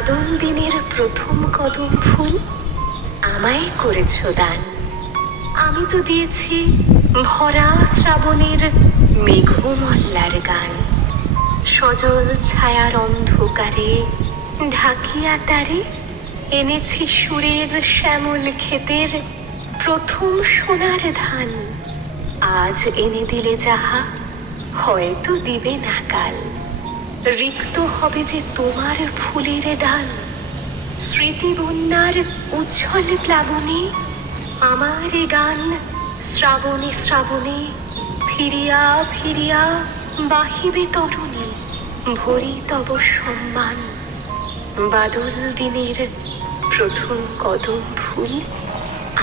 বাদল দিনের প্রথম কদম ফুল আমায় করেছ দান। আমি তো দিয়েছি ভরা শ্রাবণের মেঘমল্লার গান। সজল ছায়ার অন্ধকারে ঢাকিয়া তারে এনেছি সুরের শ্যামল ক্ষেতের প্রথম সোনার ধান। আজ এনে দিলে যাহা হয়তো দিবে না কাল, রিক্ত হবে যে তোমার ফুলের ডাল। স্মৃতি বন্যার উজ্জ্বল প্লাবনে আমার এ গান শ্রাবণে শ্রাবণে ফিরিয়া ফিরিয়া বাহিবে তরণী, ভরি তব সম্মান। বাদল দিনের প্রথম কদম ফুল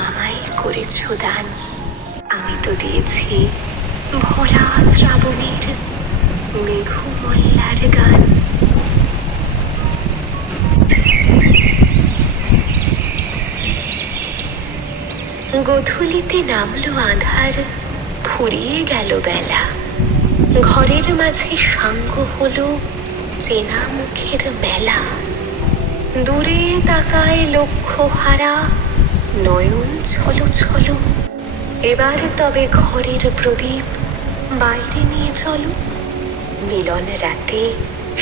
আমায় করেছ দান। আমি তো দিয়েছি ভরা শ্রাবণের মেঘমল্লার গান। গোধূলিতে নামলো আঁধার, ফুরিয়ে গেল বেলা। ঘরের মাঝে সাঙ্গ হলো চেনা মুখের মেলা। দূরে তাকায় লক্ষ্য হারা নয়ন ছলো ছলো। এবার তবে ঘরের প্রদীপ বাইরে নিয়ে চলো। মিলন রাতে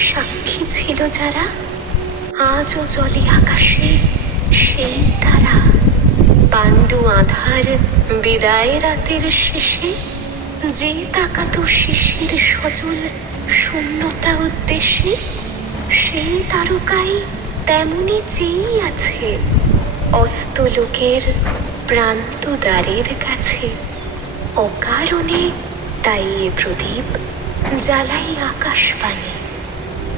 সাক্ষী ছিল যারা, আজও জলে আকাশে সেই তারা। পাণ্ডু আধার বিদায় রাতের শেষে যে তাকাতো শিশির সজল শূন্যতা উদ্দেশ্যে, সেই তারকাই তেমনি চেয়েই আছে অস্তলোকের প্রান্ত দ্বারের কাছে। অকারণে তাই এ প্রদীপ জ্বালাই আকাশ পানে,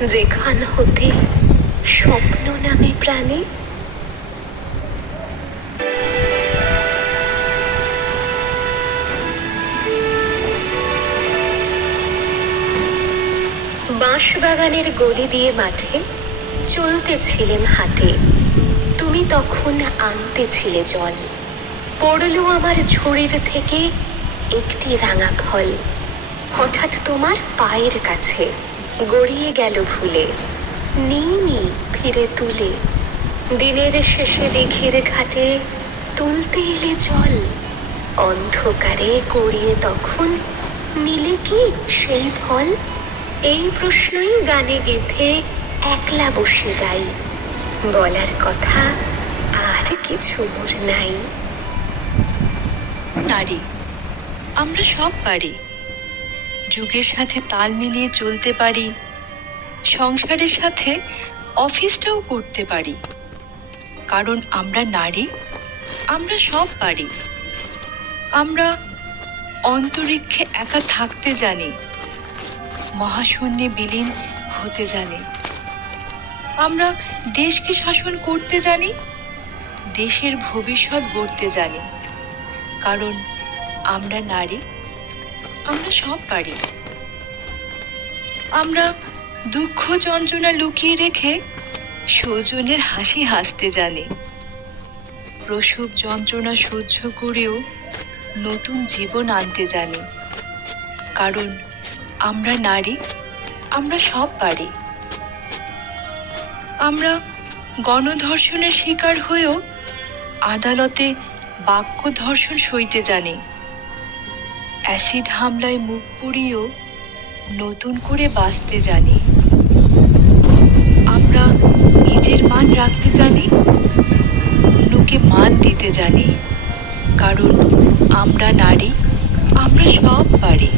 যেখান হতে স্বপ্ন নামে প্রাণে। বাঁশবাগানের গলি দিয়ে মাঠে চলতেছিলেন হাটে। তুমি তখন আনতেছিলে জল। পড়লো আমার ঝুড়ির থেকে একটি রাঙা ফল। হঠাৎ তোমার পায়ের কাছে গড়িয়ে গেল ভুলে, নিইনি ফিরে তুলে। দিনের শেষে দিঘির ঘাটে তুলতে এলে জল। অন্ধকারে গড়িয়ে তখন নিলে কি সেই ফল? এই প্রশ্নই গানে গেঁথে একলা বসে গাই। বলার কথা আর কিছু মোর নাই। নারী, আমরা সব পারি। যুগের সাথে তাল মিলিয়ে চলতে পারি, সংসারের সাথে অফিসটাও করতে পারি। কারণ আমরা নারী, আমরা সব পারি। আমরা অন্তরিক্ষে একা থাকতে জানি, মহাশূন্যে বিলীন হতে জানি। আমরা দেশকে শাসন করতে জানি, দেশের ভবিষ্যৎ গড়তে জানি। কারণ আমরা নারী, আমরা সব পারি। আমরা দুঃখ যন্ত্রণা লুকিয়ে রেখে সৌজন্যের হাসি হাসতে জানি। প্রসব যন্ত্রণা সহ্য করেও নতুন জীবন আনতে জানি। কারণ আমরা নারী, আমরা সব পারি। আমরা গণধর্ষণের শিকার হয়েও আদালতে বাক্য ধর্ষণ সইতে জানি। অ্যাসিড হামলায় মুখ পুড়িয়েও নতুন করে বাঁচতে জানি। আমরা নিজের মান রাখতে জানি, অন্যকে মান দিতে জানি। কারণ আমরা নারী, আমরা সব পারি।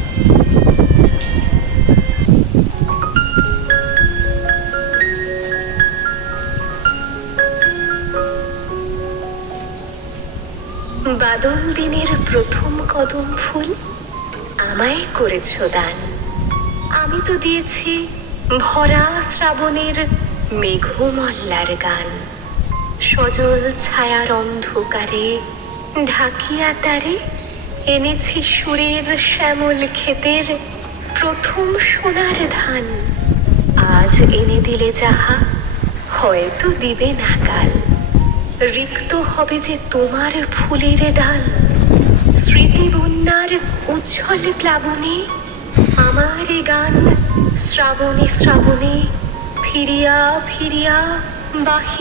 বাদল দিনের প্রথম কদম ফুল আমায় করেছ দান। আমি তো দিয়েছি ভরা শ্রাবণের মেঘমল্লার গান। সজল ছায়ার অন্ধকারে ঢাকিয়া তারে এনেছি সুরের শ্যামল ক্ষেতের প্রথম সোনার ধান। আজ এনে দিলে যাহা হয়তো দিবে না কাল, রিক্ত হবে যে তোমার ফুলের ডাল। স্মৃতি বন্যার উজ্জ্বল প্লাবনে আমার এ গান শ্রাবণে শ্রাবণে ফিরিয়া ফিরিয়া বাহি